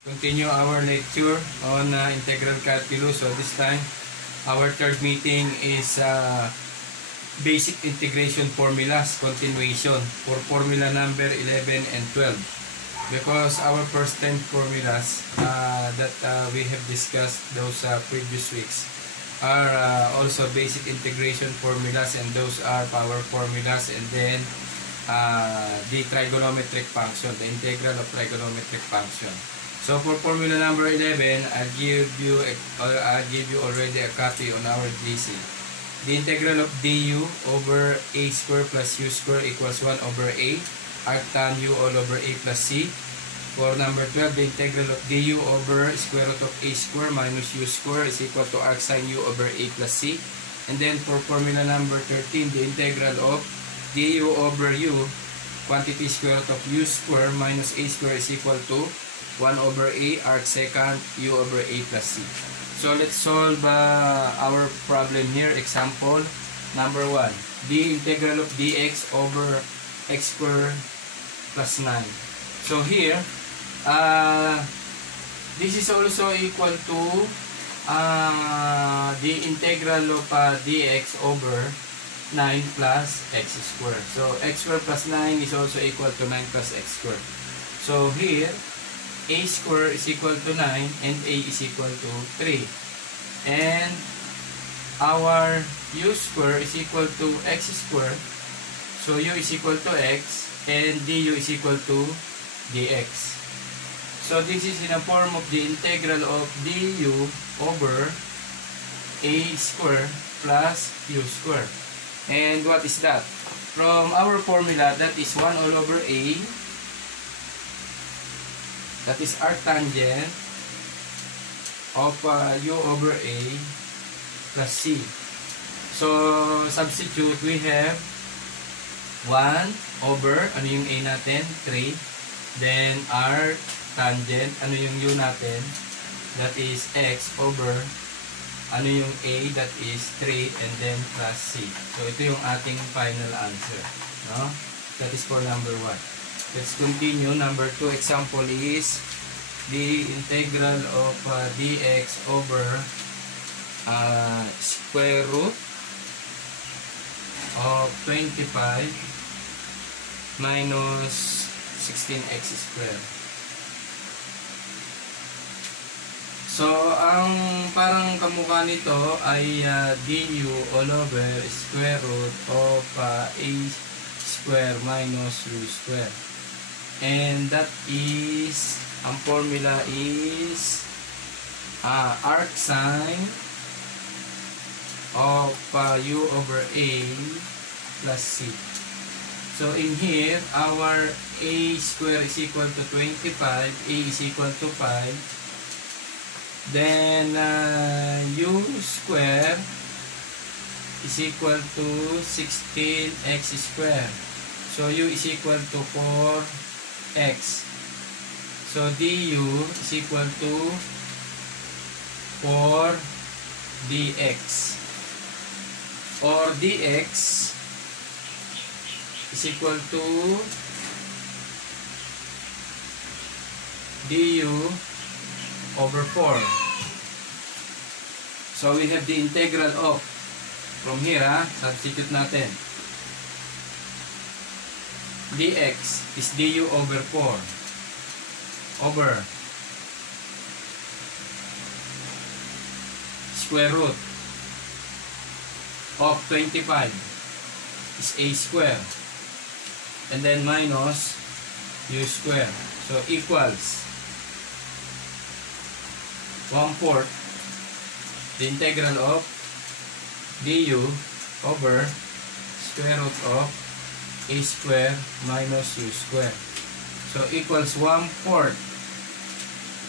Continue our lecture on integral calculus. So this time, our third meeting is basic integration formulas continuation for formula number 11 and 12. Because our first 10 formulas that we have discussed those previous weeks are also basic integration formulas, and those are power formulas, and then the trigonometric function, the integral of trigonometric function. So for formula number 11, I'll give you already a copy on our GC. The integral of du over a square plus u square equals 1 over a arc tan u all over a plus c. For number 12, the integral of du over square root of a square minus u square is equal to arc sin u over a plus c. And then for formula number 13, the integral of du over u quantity square root of u square minus a square is equal to 1 over a arc secant u over a plus c. So let's solve our problem here. Example number 1. The integral of dx over x squared plus 9. So here, this is also equal to the integral of dx over 9 plus x squared. So x squared plus 9 is also equal to 9 plus x squared. So here, a square is equal to 9 and a is equal to 3. And our u square is equal to x square. So u is equal to x and du is equal to dx. So this is in a form of the integral of du over a square plus u square. And what is that? From our formula, that is 1 all over a. That is arc tangent of u over a plus c. So, substitute, we have 1 over, ano yung a natin? 3. Then, arc tangent, ano yung u natin? That is x over, ano yung a? That is 3, and then plus c. So, ito yung ating final answer. No? That is for number 1. Let's continue. Number 2 example is the integral of dx over square root of 25 minus 16x squared. So, ang parang kamukha nito ay du all over square root of a square minus u square. And that is, ang formula is arc sine of u over a plus c. So in here, our a square is equal to 25, a is equal to 5. Then u square is equal to 16x square. So u is equal to 4x. So du is equal to 4 dx. Or dx is equal to du over 4. So we have the integral of, from here, substitute natin. Dx is du over 4 over square root of 25 is a square, and then minus u square. So equals 1/4 the integral of du over square root of a square minus u square. So equals 1/4.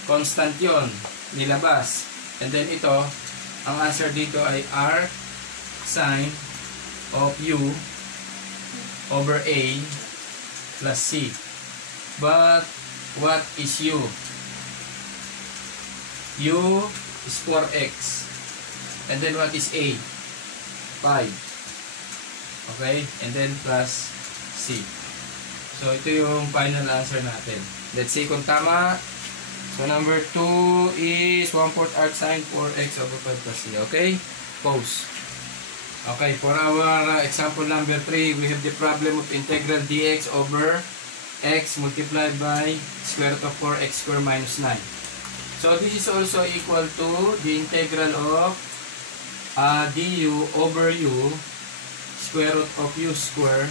Constant yon, nilabas. And then ito, ang answer dito ay arc sine of u over a plus c. But what is u? U is 4x. And then what is a? 5. Okay? And then plus c. So ito yung final answer natin. Let's see kung tama. So So number 2 is 1/4 arc sine 4x over 5 plus c. Okay? Pause. Okay, for our example number 3, we have the problem of integral dx over x multiplied by square root of 4x squared minus 9. So this is also equal to the integral of du over u square root of u square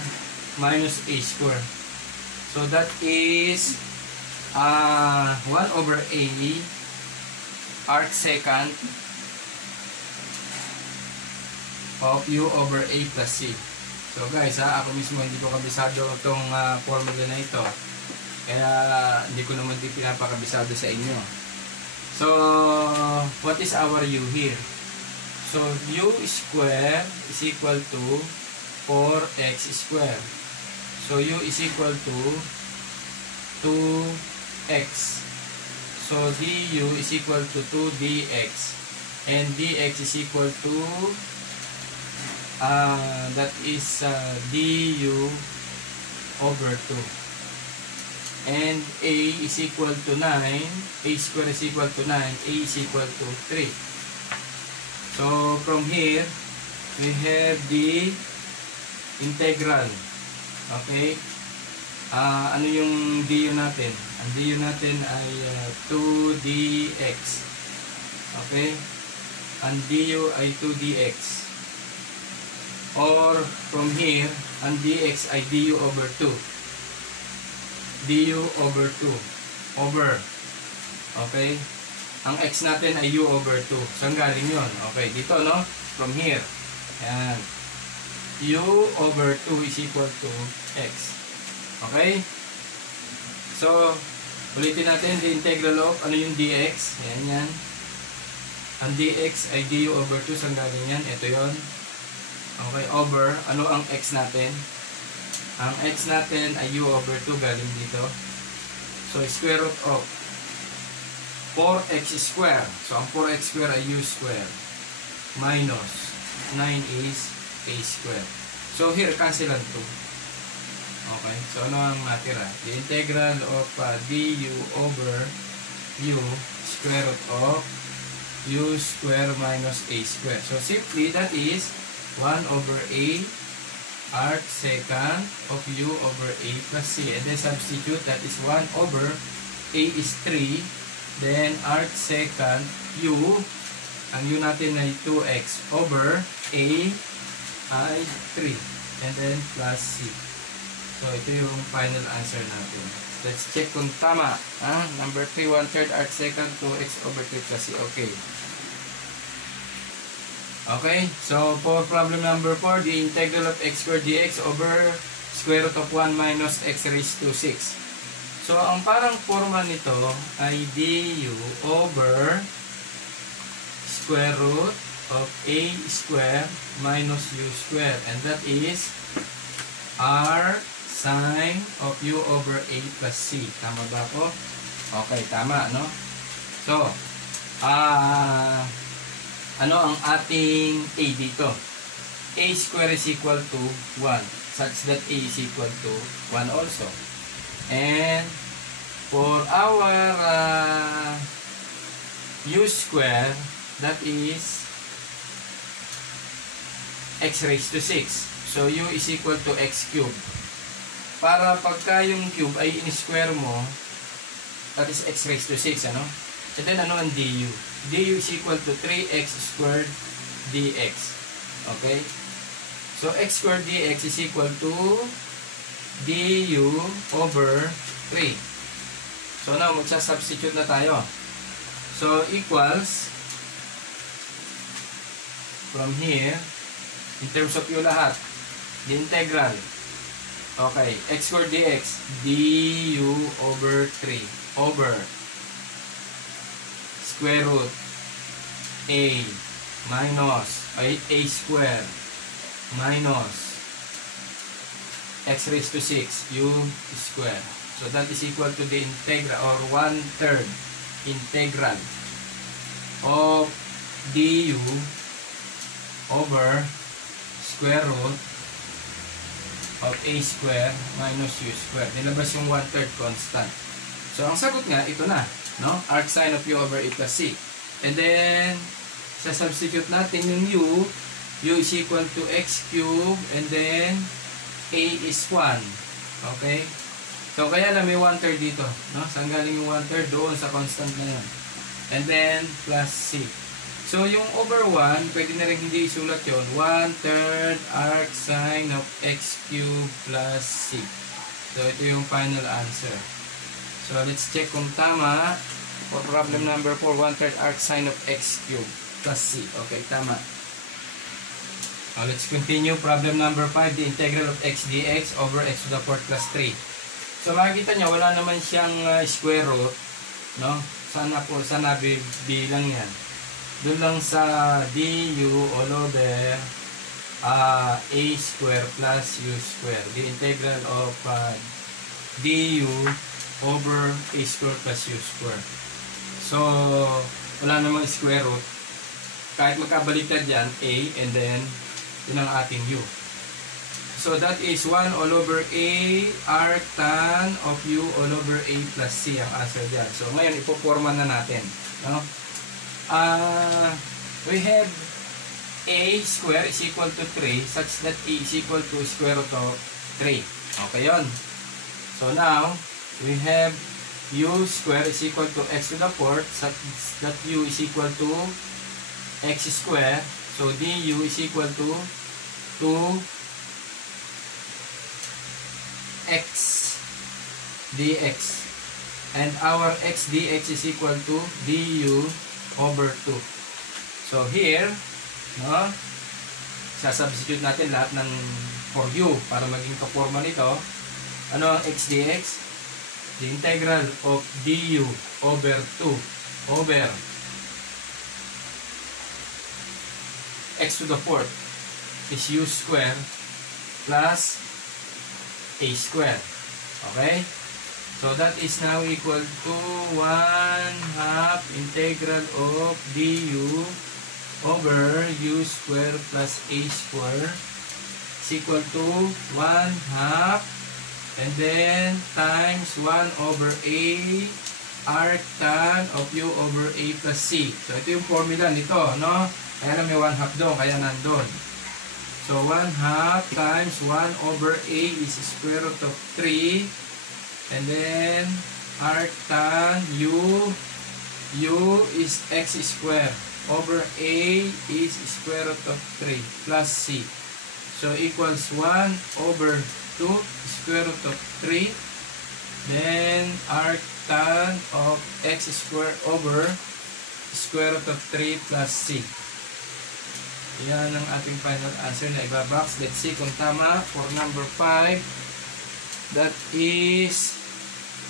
minus a square. So that is 1 over a arc secant of u over a plus c. So guys, ako mismo hindi ko kabisado itong formula na ito. Kaya hindi ko naman din pinapakabisado sa inyo. So, what is our u here? So, u square is equal to 4x square. So, u is equal to 2x. So, du is equal to 2 dx. And dx is equal to that is du over 2. And a is equal to 9. A square is equal to 9. A is equal to 3. So, from here, we have the integral. Okay? Ano yung du natin? Ang du natin ay 2 dx. Okay? Ang du ay 2 dx. Or from here, ang dx ay du over 2. Du over 2. Over. Okay? Ang x natin ay u over 2. Saan galing yun? Okay, dito no? From here. Ayan. U over 2 is equal to x. Okay? So, ulitin natin the integral of ano yung dx. Ayan yan. Ang dx ay du over 2. Saan galing yan? Ito yon. Okay, over. Ano ang x natin? Ang x natin ay u over 2 galing dito. So, square root of 4x square. So, ang 4x square ay u square. Minus 9 is a square. So, here, cancel ang 2. Okay, so ano ang natira? The integral of du over u square root of u square minus a square. So, simply, that is 1 over a arc secant of u over a plus c. And then substitute, that is 1 over a is 3. Then arc secant u, ang u natin ay 2x over a ay 3. And then plus c. So ito yung final answer natin. Let's check kung tama. Number 3, 1/3 arc secant 2x over 3 plus c. Okay. Okay, so for problem number 4, the integral of x squared dx over square root of 1 minus x raised to 6. So, ang parang forma nito ay du over square root of a square minus u square. And that is r sine of u over a plus c. Tama ba po? Okay, tama, no? So, ano ang ating a dito? A square is equal to 1 such that a is equal to 1 also. And for our u square, that is x raised to 6. So u is equal to x cube. Para pagka yung cube ay in-square mo, that is x raised to 6, ano? And then ano ang du? Du is equal to 3x squared dx. Okay? So, x squared dx is equal to du over 3. So, now, magsasubstitute na tayo. So, equals from here, in terms of yung lahat, the integral. Okay, x squared dx, du over 3 over square root a minus a square minus x raised to 6 u square. So that is equal to the integral or 1/3 integral of du over square root of a square minus u square. Nilabas yung 1/3 constant. So ang sagot nga ito na. no? Arc sine of u over a plus c. And then, sa substitute natin yung u is equal to x cube, and then a is 1. Okay? So, kaya lang may 1/3 dito, no? Saan galing yung 1/3? Doon sa constant na yun. And then, plus c. So, yung over 1, pwede na rin hindi isulat yun. 1/3 arc sine of x cube plus c. So, ito yung final answer. So, let's check kung tama. For problem number 4, 1/3 arc sine of x cube plus c. Okay, tama. Now, let's continue. Problem number 5, the integral of x dx over x to the 4th plus 3. So, makikita nyo, wala naman siyang square root. No? Sana bilang yan. Doon lang sa du all over a square plus u square. The integral of du over a square plus u square. So, wala namang square root. Kahit magkabaliktad yan, a, and then, yun ang ating u. So, that is 1 all over a arc tan of u all over a plus c ang answer dyan. So, ngayon, ipoforma na natin. No? We have a square is equal to 3 such that a is equal to square root of 3. Okay yun. So, now, we have u square is equal to x to the 4th such that u is equal to x square. So, du is equal to 2 x dx, and our x dx is equal to du over 2. So here, no, sasubstitute natin lahat ng for u para maging kaporma nito. Ano ang x dx? The integral of du over 2 over x to the 4th is u square plus a square. Okay? So that is now equal to 1/2 integral of du over u square plus a square is equal to 1/2 and then times 1 over a arc tan of u over a plus c. So ito yung formula nito, no? Kaya na may 1/2 doon, kaya nandun. So, 1/2 times 1 over a is square root of 3. And then, arc tan u is x square over a is square root of 3 plus c. So, equals 1 over 2 square root of 3. Then, arc tan of x square over square root of 3 plus c. Yan ang ating final answer na ibabox. Let's see kung tama. For number 5, that is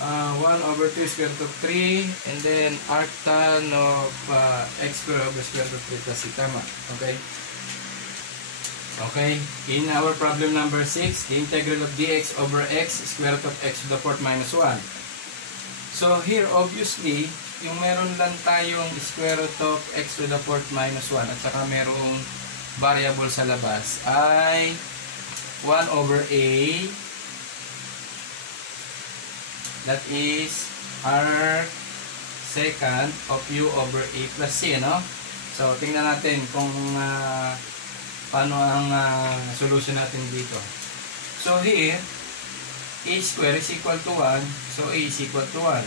1 over 2 square root of 3 and then arc tan of x square over square root of 3 plus c. Tama. Okay? Okay. In our problem number 6, the integral of dx over x square root of x to the 4th minus 1. So here, obviously, yung meron lang tayong square root of x to the 4th minus 1 at saka merong variable sa labas ay 1 over a, that is arc secant of u over a plus c, no? So, tingnan natin kung paano ang solution natin dito. So, here, a square is equal to 1, so a is equal to 1.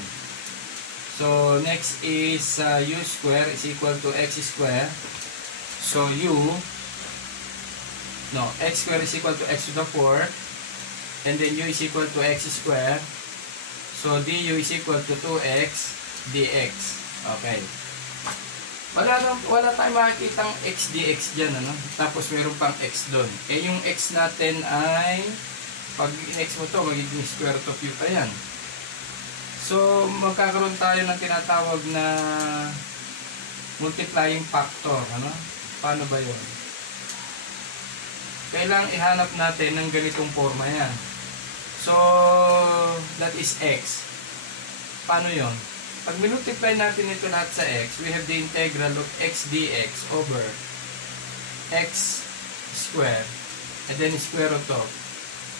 So, next is u square is equal to x square. So, x square is equal to x to the 4. And then u is equal to x square. So, du is equal to 2x dx. Okay. Wala tayong makikitang x dx dyan, ano? Tapos, meron pang x doon. Eh, yung x natin ay, pag in-x mo to, magiging square root of u pa yan. So, magkakaroon tayo ng tinatawag na multiplying factor. Ano? Paano ba yun? Kailangang ihanap natin ng ganitong forma yan. So, that is x. Paano yun? Pag minultiply natin ito lahat sa x, we have the integral of x dx over x square and then square root of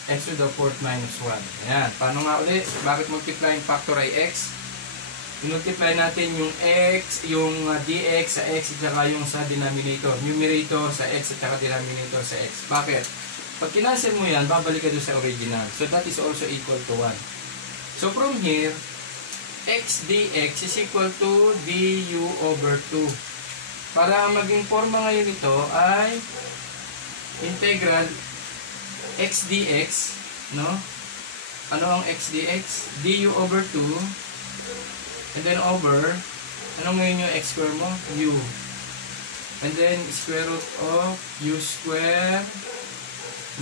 x to the 4th minus 1. Ayan. Paano nga ulit? Bakit multiplying factor ay x? multiply natin yung x, yung dx sa x at saka yung sa denominator. Numerator sa x at saka denominator sa x. Bakit? Pag kinansel mo yan, babalik ka doon sa original. So that is also equal to 1. So from here, x dx is equal to du over 2. Para maging forma ngayon ito ay integral x dx, no? Ano ang x dx? Du over 2. And then over, ano ngayon yung x square mo? U. And then square root of u square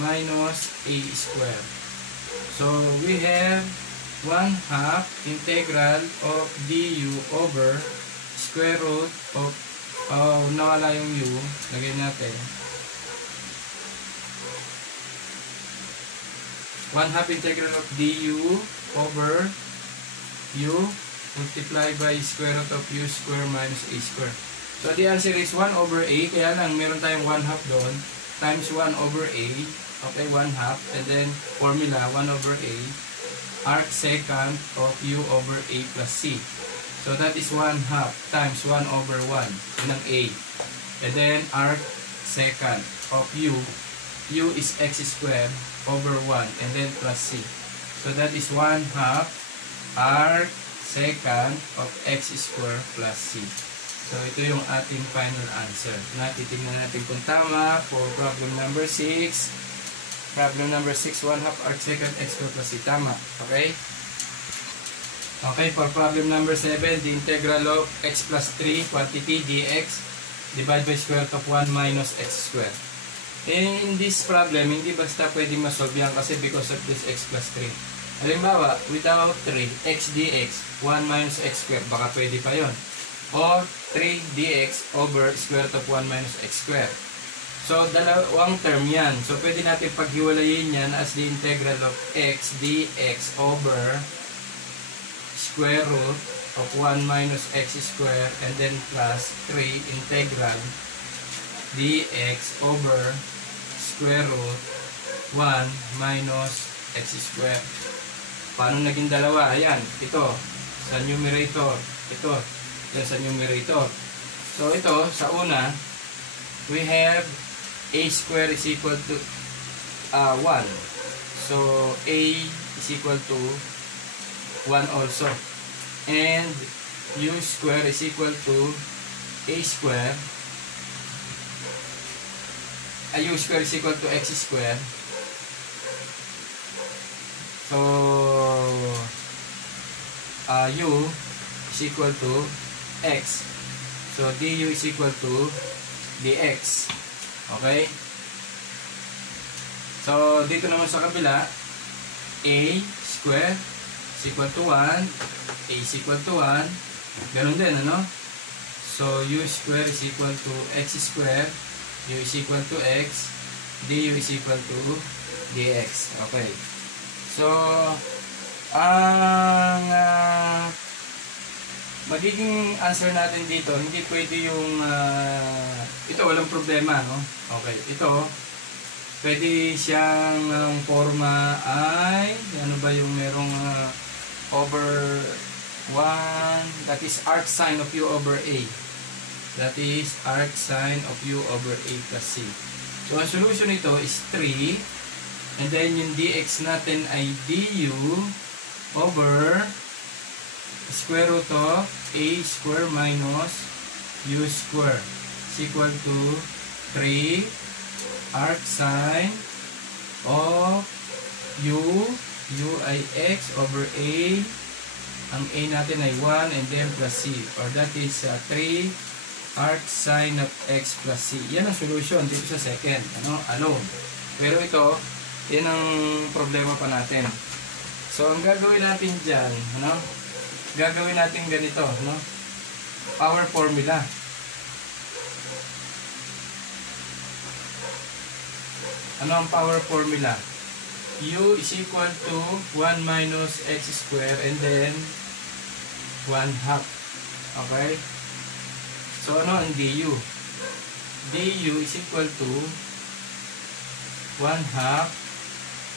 minus a square. So we have 1/2 integral of du over square root of, nawala yung u, lagyan natin. 1/2 integral of du over u multiply by square root of u square minus a square. So the answer is 1 over a. Kaya lang meron tayong 1/2 doon times 1 over a. Okay, 1/2. And then formula 1 over a arc secant of u over a plus c. So that is 1/2 times 1 over 1 ng a. And then arc secant of u. U is x squared over 1 and then plus c. So that is 1/2 arc secant of x square plus c. So ito yung ating final answer. Titingnan natin kung tama for problem number 6. Problem number 6, 1/2 arc secant x square plus c. Tama. Okay? Okay, for problem number 7, the integral of x plus 3 quantity dx divided by square root of 1 minus x square. In this problem, hindi basta pwede masolve yan kasi because of this x plus 3. Halimbawa, without 3, x dx, 1 minus x square, baka pwede pa yon. Or 3 dx over square root of 1 minus x square. So, dalawang term yan. So, pwede natin paghiwalayin yan as the integral of x dx over square root of 1 minus x square and then plus 3 integral dx over square root 1 minus x square. Paano naging dalawa? Ayan, ito sa numerator, ito yan sa numerator. So ito sa una, we have a square is equal to 1. So a is equal to 1 also, and u square is equal to a square. U square is equal to x square. So u is equal to x. So du is equal to dx. Okay? So dito naman sa kabila, a square is equal to 1, a is equal to 1. Ganun din, ano? So u square is equal to x square, u is equal to x, du is equal to dx. Okay. So, ang magiging answer natin dito, hindi pwede yung ito walang problema, no? Okay, ito pwede siyang forma ay ano ba yung merong over 1, that is arc sine of u over a. That is arc sine of u over a plus c. So, ang solution nito is 3. And then, yung dx natin ay du over square root of a square minus u square is equal to 3 arc sine of u ay x over a. Ang a natin ay 1 and then plus c. Or that is 3 arc sine of x plus c. Yan ang solution dito sa second. Alone. Pero ito, yan ang problema pa natin. So, ang gagawin natin dyan, gagawin natin ganito, power formula. Ano ang power formula? U is equal to 1 minus x square and then 1/2. Okay? So, ano ang du? Du is equal to 1/2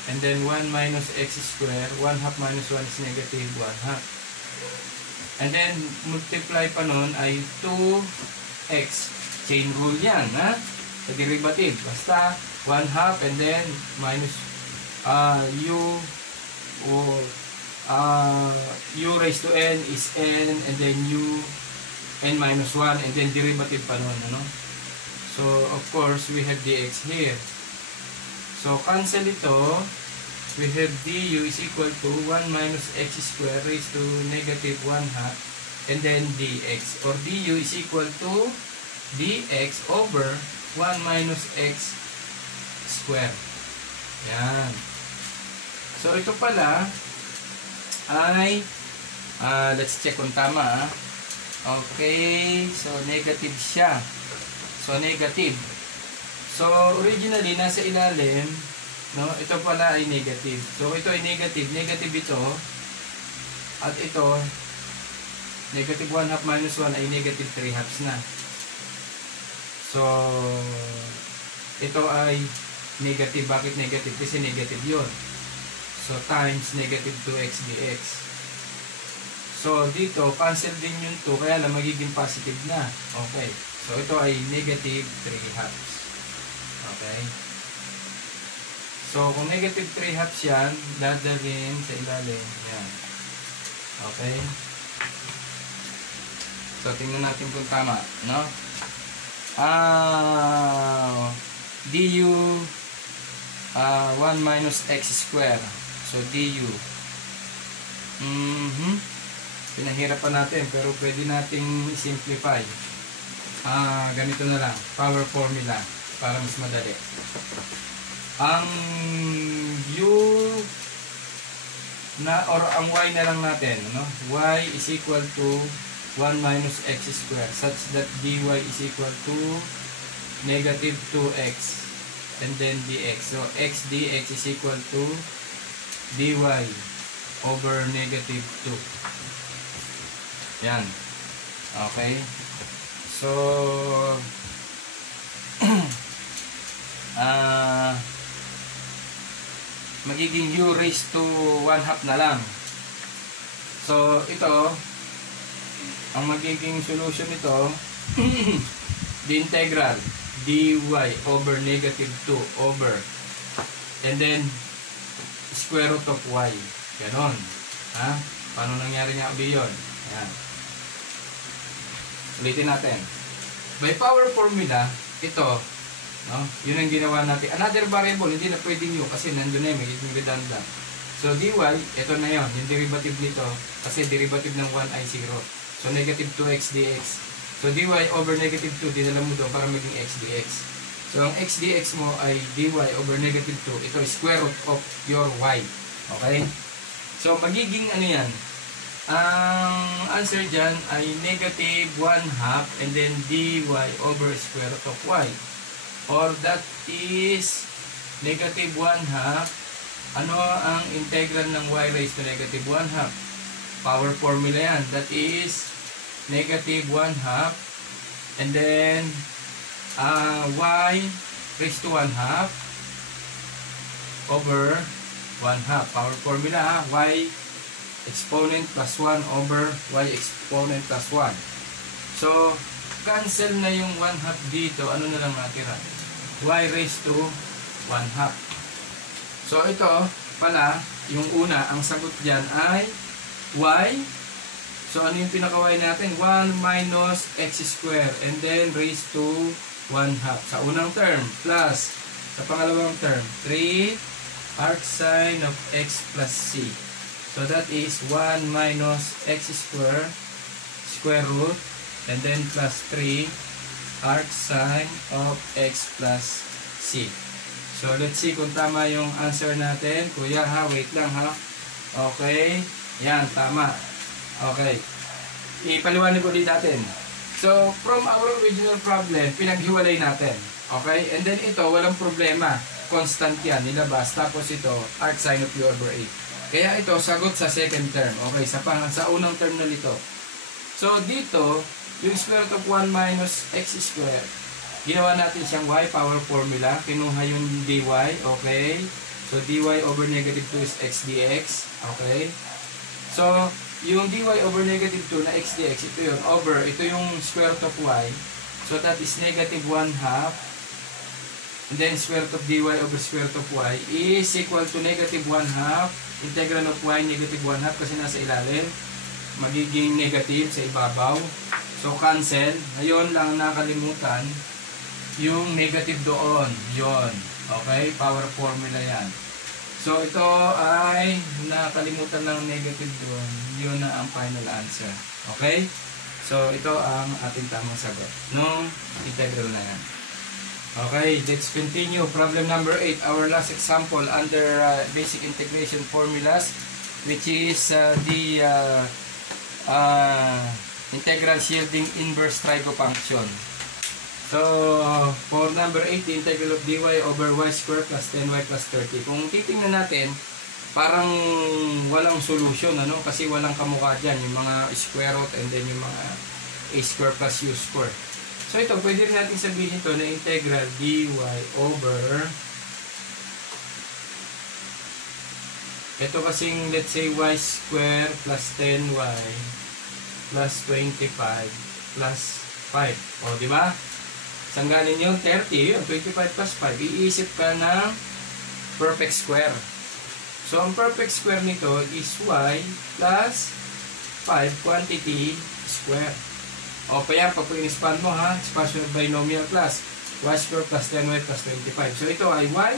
and then 1 minus x square. 1/2 minus 1 is negative 1/2. And then, multiply pa nun ay 2x. Chain rule yan, ha? Sa derivative. Basta, 1/2 and then minus u raised to n is n and then n minus 1 and then derivative pa nun, ano? So, of course, we have dx here. So, cancel ito. We have du is equal to 1 minus x squared raised to negative 1/2 and then dx. Or du is equal to dx over 1 minus x squared. Yan. So, ito pala ay let's check kung tama. Okay. So, negative siya. So, negative. So, originally, nasa ilalim, no? Ito pala ay negative. So, ito ay negative. Negative ito. At ito, negative 1/2 minus 1 ay negative 3/2 na. So, ito ay negative. Bakit negative? Kasi negative yun. So, times negative 2x dx. So, dito, cancel din yung 2. Kaya lang magiging positive na. Okay. So, ito ay negative 3/2. Okay. So, kung negative 3/2 yan, dadalhin sa ilalim. Yan. Okay. So, tingnan natin kung tama. No? Du 1 minus x squared. So, du. Pinahirapan natin, pero pwede nating simplify. Ganito na lang. Power formula. Para mas madali. Ang ang y na lang natin, no? Y is equal to 1 minus x squared such that dy is equal to negative 2x and then dx. So, x dx is equal to dy over negative 2. Yan. Okay. So, magiging u raised to 1/2 na lang. So, ito, ang magiging solution nito, the integral dy over negative 2 over, and then, square root of y. Ganon. Ha? Paano nangyari nga ulit yun? Ayan. Ulitin natin. By power formula, ito, no? Yun ang ginawa natin. Another variable, hindi na pwedeng yun kasi nandun na yun, magiging redundant. So, dy, ito na yun, yung derivative nito, kasi derivative ng 1 ay 0. So, negative 2x dx. So, dy over negative 2, dinala mo doon para maging x dx. So, ang x dx mo ay dy over negative 2. Ito, square root of your y. Okay? So, magiging ano yan? Ang answer dyan ay negative 1/2 and then dy over square root of y. Or that is negative 1/2. Ano ang integral ng y raised to negative 1/2? Power formula yan. That is negative 1/2 and then y raised to 1/2 over 1/2. Power formula, ha? Y exponent plus 1 over y exponent plus 1. So, cancel na yung 1/2 dito. Ano na lang natira? Y raised to 1/2. So, ito pala, yung una, ang sagot dyan ay y. So, ano yung pinaka-y natin? 1 minus x squared and then raised to 1/2. Sa unang term, plus sa pangalawang term, 3 arcsine of x plus c. So, that is 1 minus x squared square root and then plus 3 arcsine of x plus c. So, let's see kung tama yung answer natin. Kuya, ha? Wait lang, ha? Okay. Yan, tama. Okay. Ipaliwanag ko ulit natin. So, from our original problem, pinaghiwalay natin. Okay? And then ito, walang problema. Constant yan, nilabas. Tapos ito, arcsine of u over 8. Kaya ito, sagot sa second term. Okay, sa unang term na nito. So, dito, yung square root of 1 minus x squared, ginawa natin siyang y power formula. Kinuha yung dy. Okay. So, dy over negative 2 is x dx. Okay. So, yung dy over negative 2 na x dx, ito yun, over, ito yung square root of y. So that is negative 1/2. And then square root of dy over square root of y is equal to negative 1/2. Integral of y, negative 1/2 kasi nasa ilalim. Magiging negative sa ibabaw. So cancel. Ngayon lang nakalimutan yung negative doon. Yon. Okay? Power formula yan. So ito ay nakalimutan lang negative doon. Yun na ang final answer. Okay? So ito ang ating tamang sagot nung integral na yan. Okay, let's continue. Problem number 8. Our last example under basic integration formulas, which is the integral shielding inverse trigo function. So, for number 8, the integral of dy over y squared plus 10y plus 30. Kung titingnan natin, parang walang solution, ano? Kasi walang kamukha dyan, yung mga square root and then yung mga a square plus u square. So, ito, pwede rin natin sabihin ito na integral dy over, ito kasing, let's say, y square plus 10y plus 25 plus 5. O, di ba? Saan galing yun? 30. Yun, 25 plus 5. Iisip ka ng perfect square. So, ang perfect square nito is y plus 5 quantity square. O, kaya pag in-expand mo, ha? Expansion of binomial plus y square plus 10y plus 25. So, ito ay y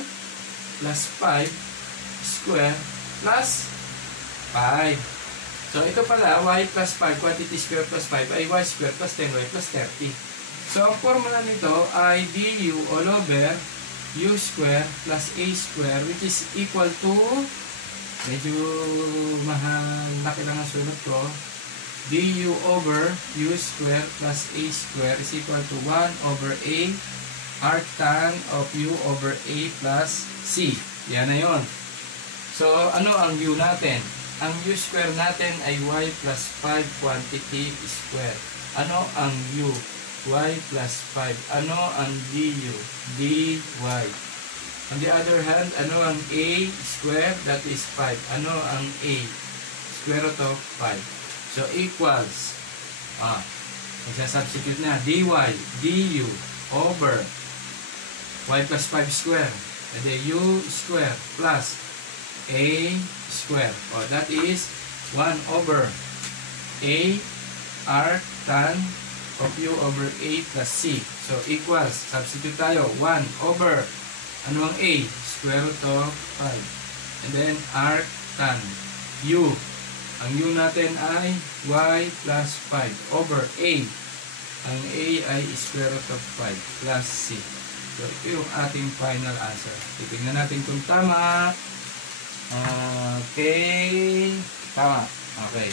plus 5 square plus 5. So, ito pala, y plus 5 quantity square plus 5 ay y square plus 10y plus 30. So, ang formula nito ay du all over u square plus a square, which is equal to, medyo laki lang ang sulat ko, du over u square plus a square is equal to 1 over a arctan of u over a plus c. Yan na yun. So, ano ang u natin? Ang u square natin ay y plus 5 quantity square. Ano ang u? Y plus 5. Ano ang du? dy. On the other hand, ano ang a square? That is 5. Ano ang a? Square root of 5. So, equals, magsasubstitute na, dy, du, over y plus 5 square. And then u square plus a square. O, that is 1 over a arctan of u over a plus c. So, equals, substitute tayo, 1 over, ano ang a? Square root of 5. And then, arctan u. Ang u natin ay y plus 5 over a. Ang a ay square root of 5 plus c. So, ito yung ating final answer. Titignan natin kung tama. Okay. Tama. Okay.